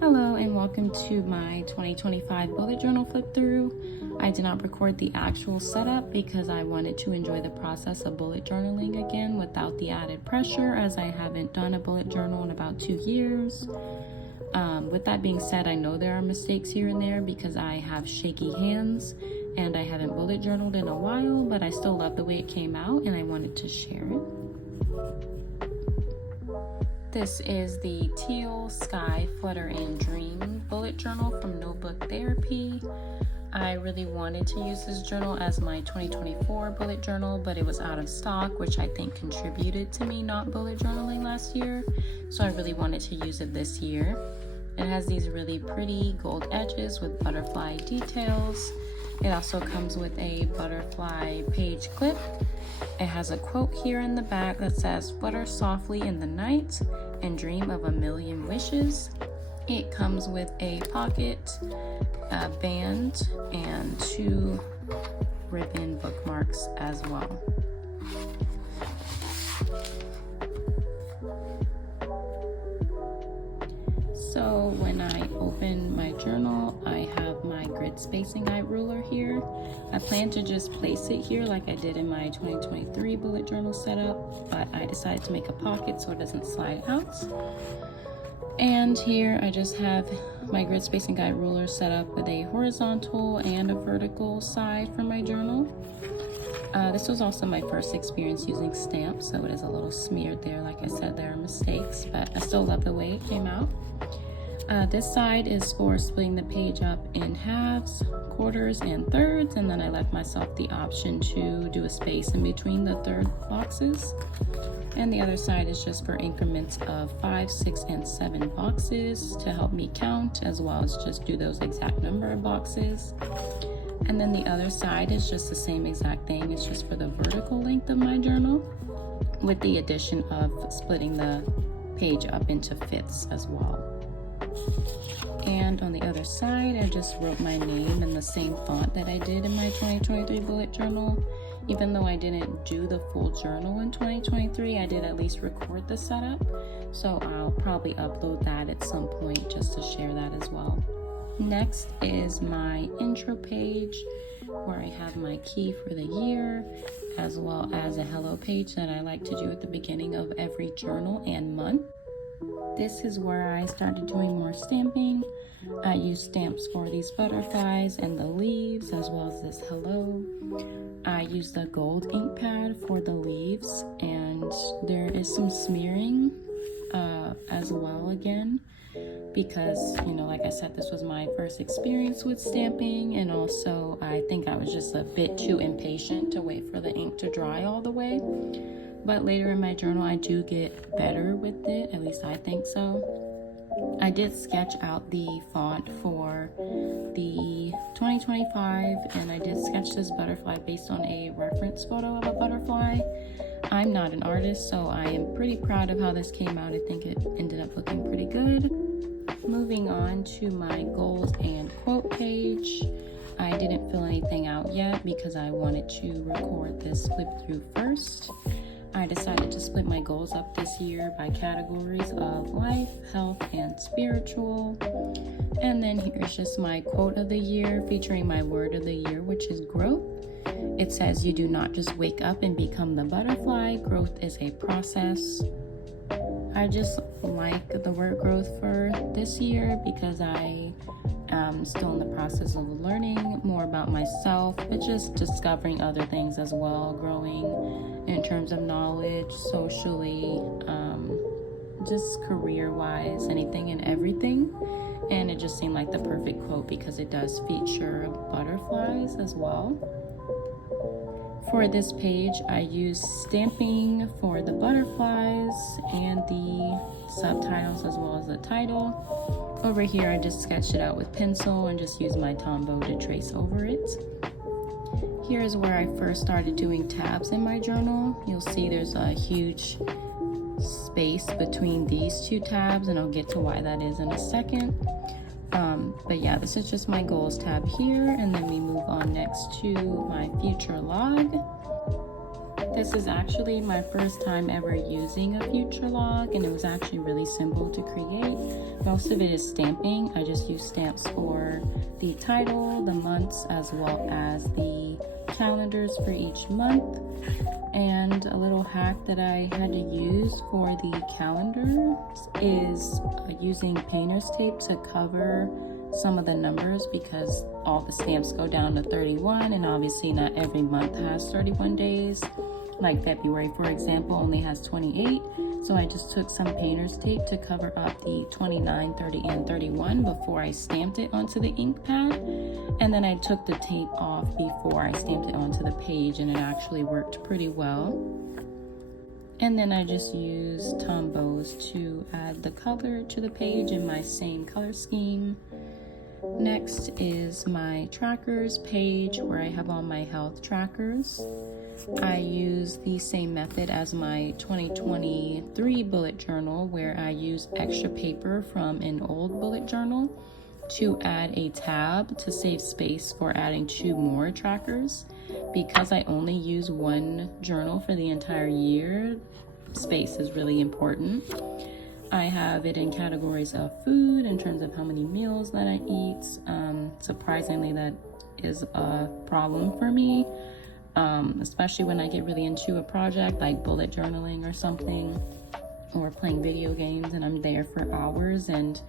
Hello and welcome to my 2025 bullet journal flip through. I did not record the actual setup because I wanted to enjoy the process of bullet journaling again without the added pressure, as I haven't done a bullet journal in about 2 years. With that being said, I know there are mistakes here and there because I have shaky hands and I haven't bullet journaled in a while, but I still love the way it came out and I wanted to share it. This is the Teal Sky Flutter and Dream bullet journal from Notebook Therapy. I really wanted to use this journal as my 2024 bullet journal, but it was out of stock, which I think contributed to me not bullet journaling last year. So I really wanted to use it this year. It has these really pretty gold edges with butterfly details. It also comes with a butterfly page clip. It has a quote here in the back that says, "Flutter softly in the night and dream of a million wishes." It comes with a pocket, a band, and 2 ribbon bookmarks as well. So when I open my journal, I have my grid spacing guide ruler here. I plan to just place it here like I did in my 2023 bullet journal setup, but I decided to make a pocket so it doesn't slide out. And here I just have my grid spacing guide ruler set up with a horizontal and a vertical side for my journal. This was also my first experience using stamps, so it is a little smeared there. Like I said, there are mistakes, but I still love the way it came out. This side is for splitting the page up in halves, quarters, and thirds, and then I left myself the option to do a space in between the third boxes. And the other side is just for increments of 5, 6, and 7 boxes to help me count, as well as just do those exact number of boxes. And then the other side is just the same exact thing. It's just for the vertical length of my journal, with the addition of splitting the page up into fifths as well. And on the other side, I just wrote my name in the same font that I did in my 2023 bullet journal. Even though I didn't do the full journal in 2023, I did at least record the setup. So I'll probably upload that at some point just to share that as well. Next is my intro page, where I have my key for the year, as well as a hello page that I like to do at the beginning of every journal and month. This is where I started doing more stamping. I use stamps for these butterflies and the leaves, as well as this hello. I use the gold ink pad for the leaves, and there is some smearing as well again, because, like I said, this was my first experience with stamping, and also I think I was just a bit too impatient to wait for the ink to dry all the way. But later in my journal, I do get better with it, at least I think so. I did sketch out the font for the 2025, and I did sketch this butterfly based on a reference photo of a butterfly. I'm not an artist, so I am pretty proud of how this came out. I think it ended up looking pretty good. Moving on to my goals and quote page. I didn't fill anything out yet because I wanted to record this flip through first. I decided to split my goals up this year by categories of life, health, and spiritual. And then here's just my quote of the year featuring my word of the year, which is growth. It says, "You do not just wake up and become the butterfly. Growth is a process." I just like the word growth for this year because I am still in the process of learning more about myself, but just discovering other things as well, growing in terms of knowledge, socially, just career-wise, anything and everything. And it just seemed like the perfect quote because it does feature butterflies as well. For this page, I use stamping for the butterflies and the subtitles as well as the title. Over here, I just sketched it out with pencil and just used my Tombow to trace over it. Here is where I first started doing tabs in my journal. You'll see there's a huge space between these 2 tabs, and I'll get to why that is in a second. But yeah, this is just my goals tab here, and then we move on next to my future log. This is actually my first time ever using a future log, and it was actually really simple to create. Most of it is stamping. I just use stamps for the title, the months, as well as the calendars for each month. And a little hack that I had to use for the calendars is using painter's tape to cover some of the numbers, because all the stamps go down to 31, and obviously not every month has 31 days. Like February, for example, only has 28. So I just took some painter's tape to cover up the 29, 30, and 31 before I stamped it onto the ink pad. And then I took the tape off before I stamped it onto the page, and it actually worked pretty well. And then I just used Tombows to add the color to the page in my same color scheme. Next is my trackers page, where I have all my health trackers. I use the same method as my 2023 bullet journal, where I use extra paper from an old bullet journal to add a tab to save space for adding 2 more trackers. Because I only use one journal for the entire year, space is really important. I have it in categories of food in terms of how many meals that I eat. Surprisingly, that is a problem for me, especially when I get really into a project like bullet journaling or something, or playing video games, and I'm there for hours, and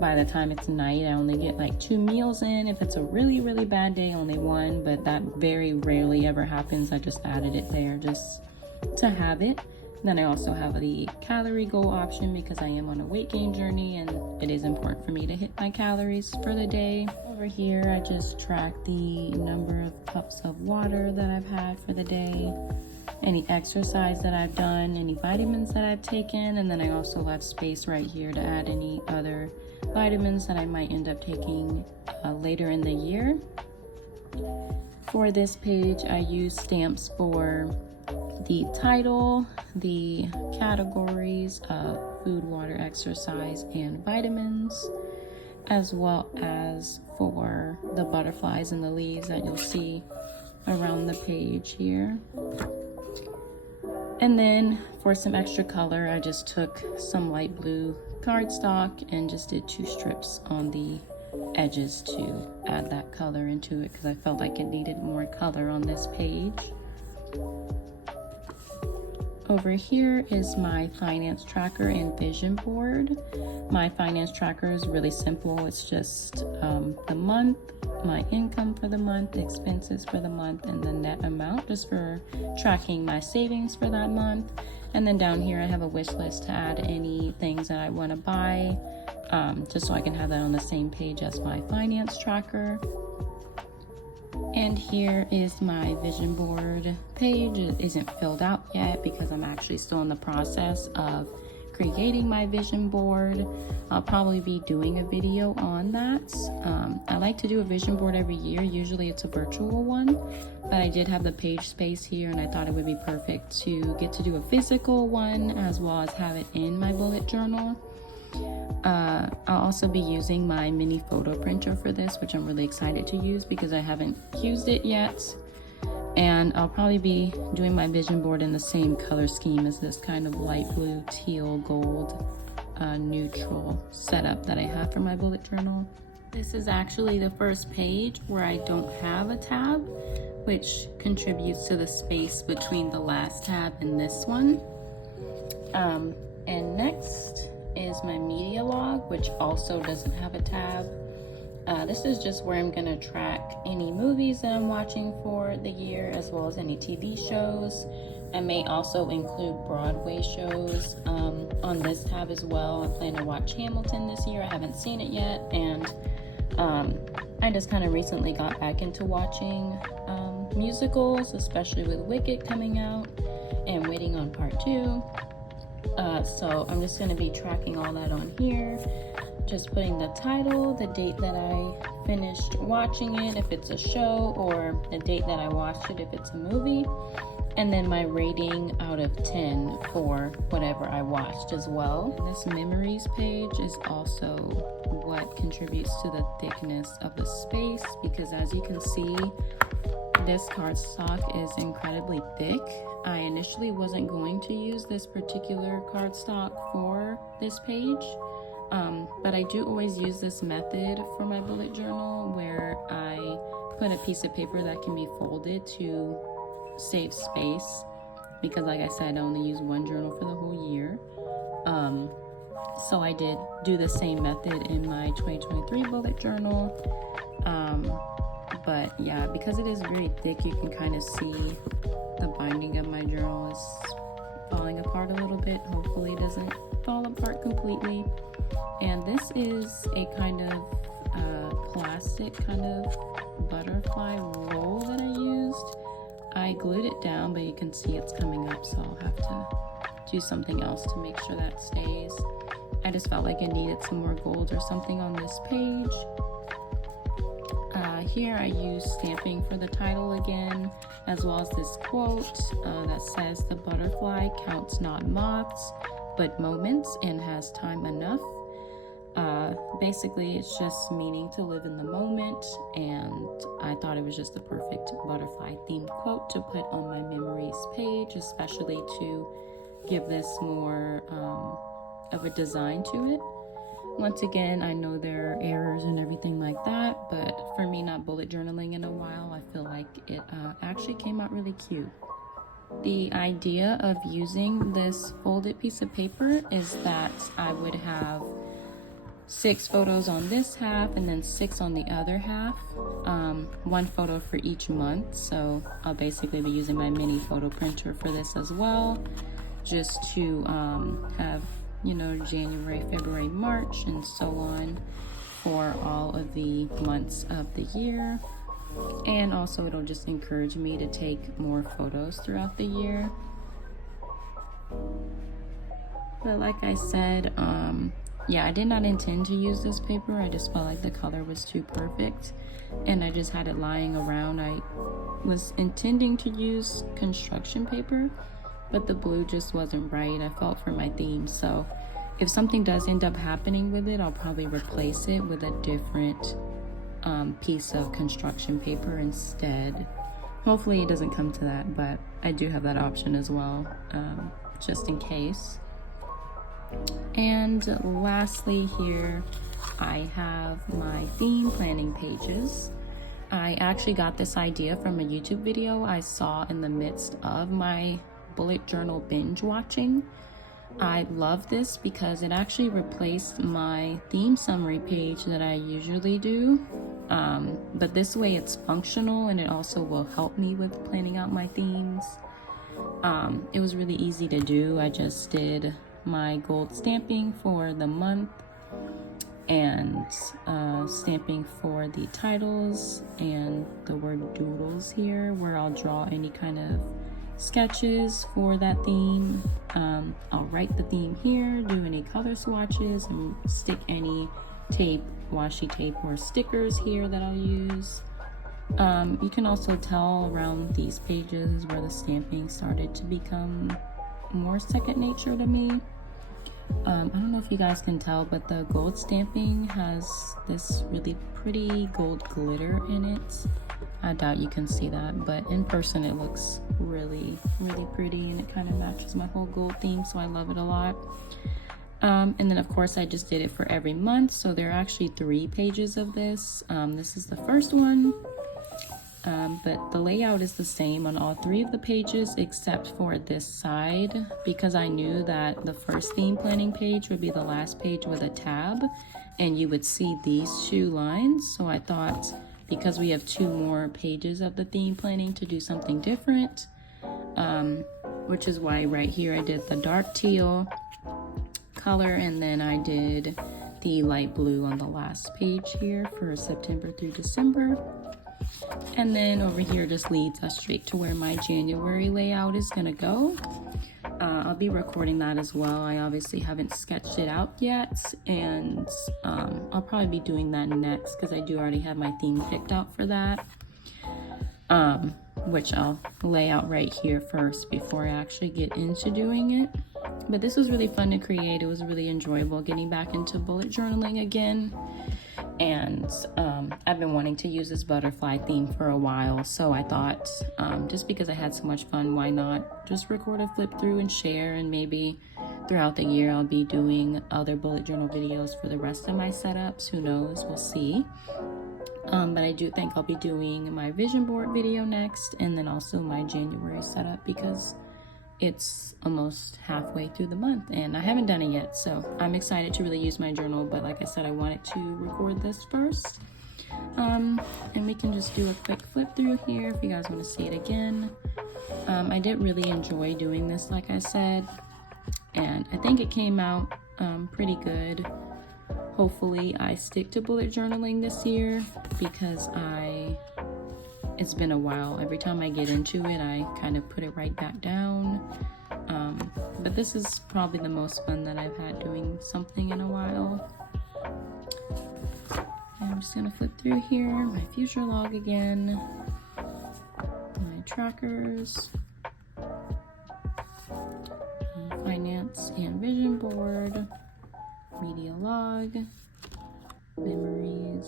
by the time it's night, I only get like 2 meals in. If it's a really, really bad day, only 1, but that very rarely ever happens. I just added it there just to have it. Then I also have the calorie goal option, because I am on a weight gain journey and it is important for me to hit my calories for the day. Over here, I just track the number of cups of water that I've had for the day, any exercise that I've done, any vitamins that I've taken, and then I also left space right here to add any other vitamins that I might end up taking later in the year. For this page, I use stamps for the title, the categories of food, water, exercise, and vitamins, as well as for the butterflies and the leaves that you'll see around the page here. And then for some extra color, I just took some light blue cardstock and just did 2 strips on the edges to add that color into it, because I felt like it needed more color on this page. Over here is my finance tracker and vision board. My finance tracker is really simple. It's just the month, my income for the month, expenses for the month, and the net amount, just for tracking my savings for that month. And then down here I have a wish list to add any things that I want to buy, just so I can have that on the same page as my finance tracker. And here is my vision board page. It isn't filled out yet because I'm actually still in the process of creating my vision board. I'll probably be doing a video on that. I like to do a vision board every year. Usually it's a virtual one, but I did have the page space here, and I thought it would be perfect to get to do a physical one as well as have it in my bullet journal. I'll also be using my mini photo printer for this, which I'm really excited to use because I haven't used it yet. And I'll probably be doing my vision board in the same color scheme as this kind of light blue, teal, gold, neutral setup that I have for my bullet journal. This is actually the first page where I don't have a tab, which contributes to the space between the last tab and this one. And next is my media log, which also doesn't have a tab. This is just where I'm gonna track any movies that I'm watching for the year, as well as any TV shows. I may also include Broadway shows on this tab as well. I plan to watch Hamilton this year. I haven't seen it yet, and I just kind of recently got back into watching musicals, especially with Wicked coming out and waiting on part 2. So I'm just going to be tracking all that on here, just putting the title, the date that I finished watching it if it's a show, or the date that I watched it if it's a movie, and then my rating out of 10 for whatever I watched as well. This memories page is also what contributes to the thickness of the space, because as you can see, This cardstock is incredibly thick. I initially wasn't going to use this particular cardstock for this page, but I do always use this method for my bullet journal where I put a piece of paper that can be folded to save space, because like I said, I only use one journal for the whole year. So I did do the same method in my 2023 bullet journal. But yeah, because it is very thick, you can kind of see the binding of my journal is falling apart a little bit. Hopefully it doesn't fall apart completely. And this is a kind of plastic kind of butterfly roll that I used. I glued it down, but you can see it's coming up, so I'll have to do something else to make sure that stays. I just felt like it needed some more gold or something on this page. Here I use stamping for the title again, as well as this quote that says, "The butterfly counts not moths, but moments, and has time enough." Basically, it's just meaning to live in the moment, and I thought it was just the perfect butterfly themed quote to put on my memories page, especially to give this more of a design to it. Once again, I know there are errors and everything like that, but for me, not bullet journaling in a while, I feel like it actually came out really cute. The idea of using this folded piece of paper is that I would have 6 photos on this half and then 6 on the other half, 1 photo for each month. So I'll basically be using my mini photo printer for this as well, just to have, you know, January, February, March, and so on for all of the months of the year. And also it'll just encourage me to take more photos throughout the year. But like I said, yeah, I did not intend to use this paper. I just felt like the color was too perfect, and I just had it lying around. I was intending to use construction paper, but the blue just wasn't right, I felt, for my theme. So if something does end up happening with it, I'll probably replace it with a different piece of construction paper instead. Hopefully it doesn't come to that, but I do have that option as well, just in case. And lastly here, I have my theme planning pages. I actually got this idea from a YouTube video I saw in the midst of my bullet journal binge watching. I love this because it actually replaced my theme summary page that I usually do, but this way it's functional, and it also will help me with planning out my themes. It was really easy to do. I just did my gold stamping for the month and stamping for the titles and the word doodles here, where I'll draw any kind of sketches for that theme. I'll write the theme here, do any color swatches, and stick any tape, washi tape, or stickers here that I'll use. You can also tell around these pages where the stamping started to become more second nature to me. I don't know if you guys can tell, but the gold stamping has this really pretty gold glitter in it. I doubt you can see that, but in person it looks really, really pretty, and it kind of matches my whole gold theme, so I love it a lot. And then of course I just did it for every month, so there are actually 3 pages of this. This is the first one, but the layout is the same on all 3 of the pages except for this side, because I knew that the first theme planning page would be the last page with a tab, and you would see these 2 lines. So I thought, because we have 2 more pages of the theme planning, to do something different, which is why right here I did the dark teal color, and then I did the light blue on the last page here for September through December. And then over here just leads us straight to where my January layout is gonna go. I'll be recording that as well. I obviously haven't sketched it out yet, and I'll probably be doing that next, because I do already have my theme picked out for that, which I'll lay out right here first before I actually get into doing it. But this was really fun to create. It was really enjoyable getting back into bullet journaling again. And I've been wanting to use this butterfly theme for a while, so I thought just because I had so much fun, why not just record a flip through and share, and maybe throughout the year I'll be doing other bullet journal videos for the rest of my setups. Who knows, we'll see. But I do think I'll be doing my vision board video next, and then also my January setup, because it's almost halfway through the month and I haven't done it yet. So I'm excited to really use my journal, but like I said, I wanted to record this first. And we can just do a quick flip through here if you guys want to see it again. I did really enjoy doing this, like I said, and I think it came out pretty good. Hopefully I stick to bullet journaling this year, because it's been a while. Every time I get into it, I kind of put it right back down. But this is probably the most fun that I've had doing something in a while. And I'm just gonna flip through here, my future log again, my trackers, finance and vision board, media log, memories,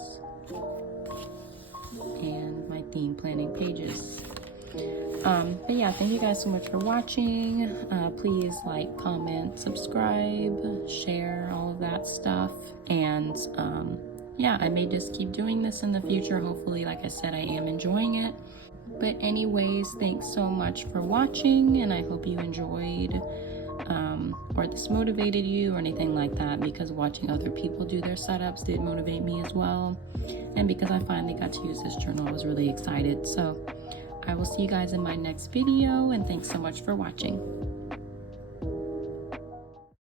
and my theme planning pages. But yeah, thank you guys so much for watching. Please like, comment, subscribe, share, all of that stuff. And yeah, I may just keep doing this in the future. Hopefully, like I said, I am enjoying it. But anyways, thanks so much for watching, and I hope you enjoyed, or this motivated you or anything like that, because watching other people do their setups did motivate me as well. And because I finally got to use this journal, I was really excited. So I will see you guys in my next video, and thanks so much for watching.